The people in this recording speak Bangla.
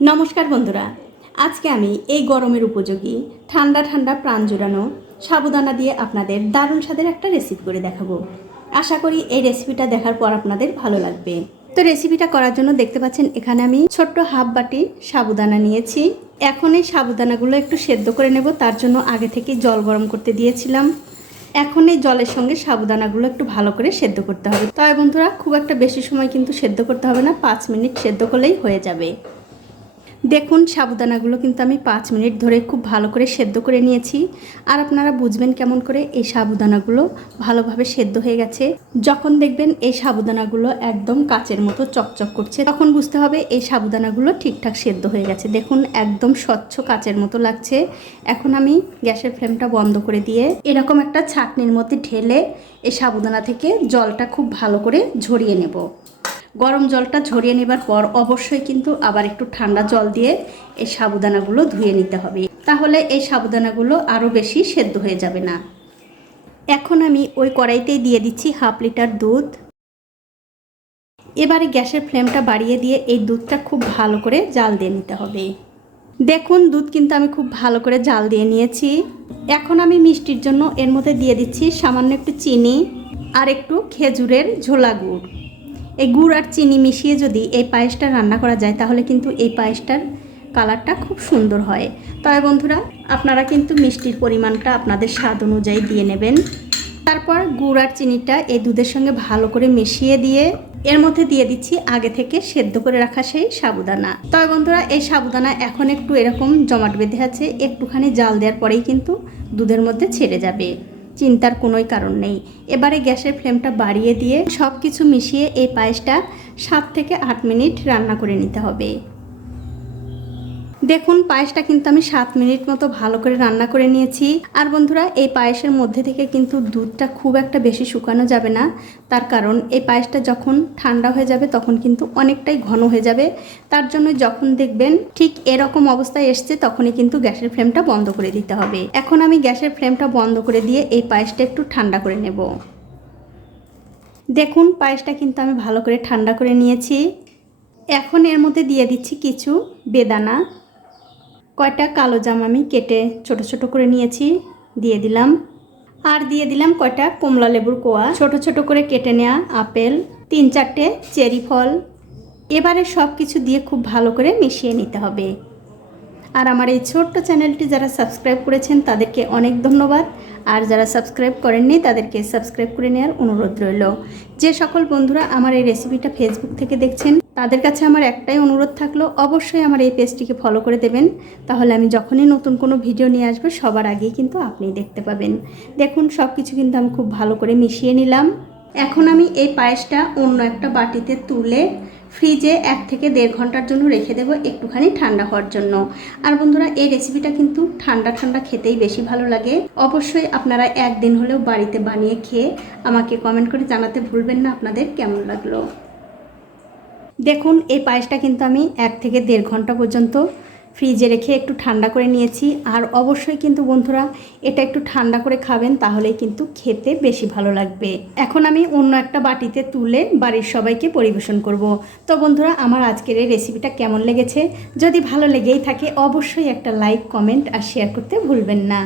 নমস্কার বন্ধুরা, আজকে আমি এই গরমের উপযোগী ঠান্ডা ঠান্ডা প্রাণ জুড়ানো সাবুদানা দিয়ে আপনাদের দারুণ স্বাদের একটা রেসিপি করে দেখাবো। আশা করি এই রেসিপিটা দেখার পর আপনাদের ভালো লাগবে। তো রেসিপিটা করার জন্য দেখতে পাচ্ছেন, এখানে আমি ছোট্ট হাফ বাটি সাবুদানা নিয়েছি। এখন এই সাবুদানাগুলো একটু সেদ্ধ করে নেব, তার জন্য আগে থেকে জল গরম করতে দিয়েছিলাম। এখন এই জলের সঙ্গে সাবুদানাগুলো একটু ভালো করে সেদ্ধ করতে হবে। তবে বন্ধুরা, খুব একটা বেশি সময় কিন্তু সেদ্ধ করতে হবে না, পাঁচ মিনিট সেদ্ধ করলেই হয়ে যাবে। দেখুন, সাবুদানাগুলো কিন্তু আমি পাঁচ মিনিট ধরে খুব ভালো করে সেদ্ধ করে নিয়েছি। আর আপনারা বুঝবেন কেমন করে এই সাবুদানাগুলো ভালোভাবে সেদ্ধ হয়ে গেছে। যখন দেখবেন এই সাবুদানাগুলো একদম কাচের মতো চকচক করছে, তখন বুঝতে হবে এই সাবুদানাগুলো ঠিকঠাক সেদ্ধ হয়ে গেছে। দেখুন, একদম স্বচ্ছ কাচের মতো লাগছে। এখন আমি গ্যাসের ফ্লেমটা বন্ধ করে দিয়ে এরকম একটা ছাঁকনির মধ্যে ঢেলে এই সাবুদানা থেকে জলটা খুব ভালো করে ঝরিয়ে নেব। গরম জলটা ঝরিয়ে নেবার পর অবশ্যই কিন্তু আবার একটু ঠান্ডা জল দিয়ে এই সাবুদানাগুলো ধুয়ে নিতে হবে। তাহলে এই সাবুদানাগুলো আরও বেশি সেদ্ধ হয়ে যাবে না। এখন আমি ওই কড়াইতেই দিয়ে দিচ্ছি হাফ লিটার দুধ। এবারে গ্যাসের ফ্লেমটা বাড়িয়ে দিয়ে এই দুধটা খুব ভালো করে জাল দিয়ে নিতে হবে। দেখুন, দুধ কিন্তু আমি খুব ভালো করে জাল দিয়ে নিয়েছি। এখন আমি মিষ্টির জন্য এর মধ্যে দিয়ে দিচ্ছি সামান্য একটু চিনি আর একটু খেজুরের ঝোলা গুড় এই গুড় আর চিনি মিশিয়ে যদি এই পায়েসটা রান্না করা যায়, তাহলে কিন্তু এই পায়েসটার কালারটা খুব সুন্দর হয়। তবে বন্ধুরা, আপনারা কিন্তু মিষ্টির পরিমাণটা আপনাদের স্বাদ অনুযায়ী দিয়ে নেবেন। তারপর গুড় আর চিনিটা এই দুধের সঙ্গে ভালো করে মিশিয়ে দিয়ে, এর মধ্যে দিয়ে দিচ্ছি আগে থেকে সেদ্ধ করে রাখা সেই সাবুদানা। তবে বন্ধুরা, এই সাবুদানা এখন একটু এরকম জমাট বেঁধে আছে, একটুখানি জাল দেওয়ার পরেই কিন্তু দুধের মধ্যে ছেড়ে যাবে। চিন্তার কোনোই কারণ নেই। এবারে গ্যাসের ফ্লেমটা বাড়িয়ে দিয়ে সব কিছু মিশিয়ে এই পায়েসটা সাত থেকে আট মিনিট রান্না করে নিতে হবে। দেখুন, পায়েসটা কিন্তু আমি সাত মিনিট মতো ভালো করে রান্না করে নিয়েছি। আর বন্ধুরা, এই পায়েসের মধ্যে থেকে কিন্তু দুধটা খুব একটা বেশি শুকানো যাবে না। তার কারণ, এই পায়েসটা যখন ঠান্ডা হয়ে যাবে, তখন কিন্তু অনেকটাই ঘন হয়ে যাবে। তার জন্য যখন দেখবেন ঠিক এরকম অবস্থায় এসছে, তখনই কিন্তু গ্যাসের ফ্লেমটা বন্ধ করে দিতে হবে। এখন আমি গ্যাসের ফ্লেমটা বন্ধ করে দিয়ে এই পায়েসটা একটু ঠান্ডা করে নেব। দেখুন, পায়েসটা কিন্তু আমি ভালো করে ঠান্ডা করে নিয়েছি। এখন এর মধ্যে দিয়ে দিচ্ছি কিছু বেদানা। কয়টা কালো জাম আমি কেটে ছোট ছোট করে নিয়েছি, দিয়ে দিলাম। আর দিয়ে দিলাম কয়টা কমলা লেবুর কোয়া। ছোট ছোট করে কেটে নেওয়া আপেল, তিন চারটে চেরি ফল। এবারে সব কিছু দিয়ে খুব ভালো করে মিশিয়ে নিতে হবে। আর আমার এই ছোট্ট চ্যানেলটি যারা সাবস্ক্রাইব করেছেন, তাদেরকে অনেক ধন্যবাদ। আর যারা সাবস্ক্রাইব করেননি, তাদেরকে সাবস্ক্রাইব করে নেওয়ার অনুরোধ রইল। যে সকল বন্ধুরা আমার এই রেসিপিটা ফেসবুক থেকে দেখছেন তাদের কাছে আমার একটাই অনুরোধ থাকল, অবশ্যই আমার এই পেজটিকে ফলো করে দেবেন। তাহলে আমি যখনই নতুন কোনো ভিডিও নিয়ে আসব, সবার আগেই কিন্তু আপনি দেখতে পাবেন। দেখুন সব কিছু কিন্তু আমি খুব ভালো করে মিশিয়ে নিলাম। এখন আমি এই পায়েসটা অন্য একটা বাটিতে তুলে ফ্রিজে এক থেকে দেড় ঘণ্টার জন্য রেখে দেবো একটুখানি ঠান্ডা হওয়ার জন্য। আর বন্ধুরা, এই রেসিপিটা কিন্তু ঠান্ডা ঠান্ডা খেতেই বেশি ভালো লাগে। অবশ্যই আপনারা একদিন হলেও বাড়িতে বানিয়ে খেয়ে আমাকে কমেন্ট করে জানাতে ভুলবেন না, আপনাদের কেমন লাগল? দেখুন, এই পায়েসটা কিন্তু আমি এক থেকে দেড় ঘণ্টা পর্যন্ত ফ্রিজে রেখে একটু ঠান্ডা করে নিয়েছি। আর অবশ্যই কিন্তু বন্ধুরা, এটা একটু ঠান্ডা করে খাবেন, তাহলেই কিন্তু খেতে বেশি ভালো লাগবে। এখন আমি অন্য একটা বাটিতে তুলে বাড়ির সবাইকে পরিবেশন করব। তো বন্ধুরা, আমার আজকের এই রেসিপিটা কেমন লেগেছে? যদি ভালো লেগেই থাকে, অবশ্যই একটা লাইক কমেন্ট আর শেয়ার করতে ভুলবেন না।